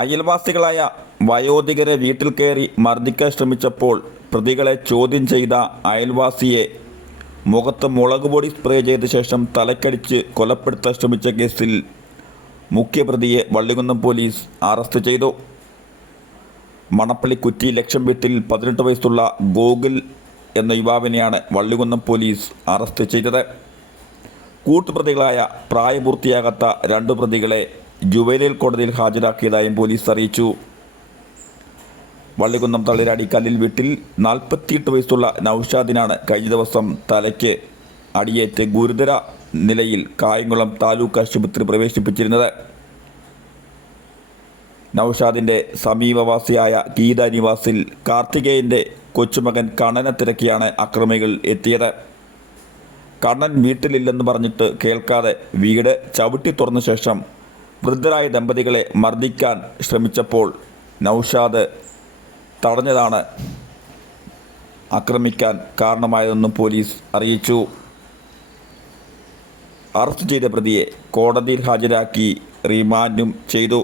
അയൽവാസികളായ വയോധികരെ വീട്ടിൽ കയറി മർദ്ദിക്കാൻ ശ്രമിച്ചപ്പോൾ പ്രതികളെ ചോദ്യം ചെയ്ത അയൽവാസിയെ മുഖത്ത് മുളക് പൊടി സ്പ്രേ ചെയ്ത ശേഷം തലക്കടിച്ച് കൊലപ്പെടുത്താൻ ശ്രമിച്ച കേസിൽ മുഖ്യപ്രതിയെ വള്ളികുന്നം പോലീസ് അറസ്റ്റ് ചെയ്തു. മണപ്പള്ളി കുറ്റി ലക്ഷം വീട്ടിൽ പതിനെട്ട് വയസ്സുള്ള ഗോകുൽ എന്ന യുവാവിനെയാണ് വള്ളികുന്നം പോലീസ് അറസ്റ്റ് ചെയ്തത്. കൂട്ടുപ്രതികളായ പ്രായപൂർത്തിയാകാത്ത രണ്ട് പ്രതികളെ ജുവൈനൽ കോടതിയിൽ ഹാജരാക്കിയതായും പോലീസ് അറിയിച്ചു. വള്ളികുന്നം തളിരാടിക്കല്ലിൽ വീട്ടിൽ നാൽപ്പത്തിയെട്ട് വയസ്സുള്ള നൌഷാദിനാണ് കഴിഞ്ഞ ദിവസം തലയ്ക്ക് അടിയേറ്റ് ഗുരുതര നിലയിൽ കായംകുളം താലൂക്ക് ആശുപത്രി പ്രവേശിപ്പിച്ചിരുന്നത്. നൌഷാദിന്റെ സമീപവാസിയായ ഗീത നിവാസിൽ കാർത്തികേയന്റെ കൊച്ചുമകൻ കണ്ണനെ തിരക്കിയാണ് അക്രമികൾ എത്തിയത്. കണ്ണൻ വീട്ടിലില്ലെന്ന് പറഞ്ഞിട്ട് കേൾക്കാതെ വീട് ചവിട്ടി തുറന്ന ശേഷം വൃദ്ധരായ ദമ്പതികളെ മർദ്ദിക്കാൻ ശ്രമിച്ചപ്പോൾ നൗഷാദ് തടഞ്ഞതാണ് ആക്രമിക്കാൻ കാരണമായതെന്നും പോലീസ് അറിയിച്ചു. അറസ്റ്റ് ചെയ്ത പ്രതിയെ കോടതിയിൽ ഹാജരാക്കി റിമാൻഡും ചെയ്തു.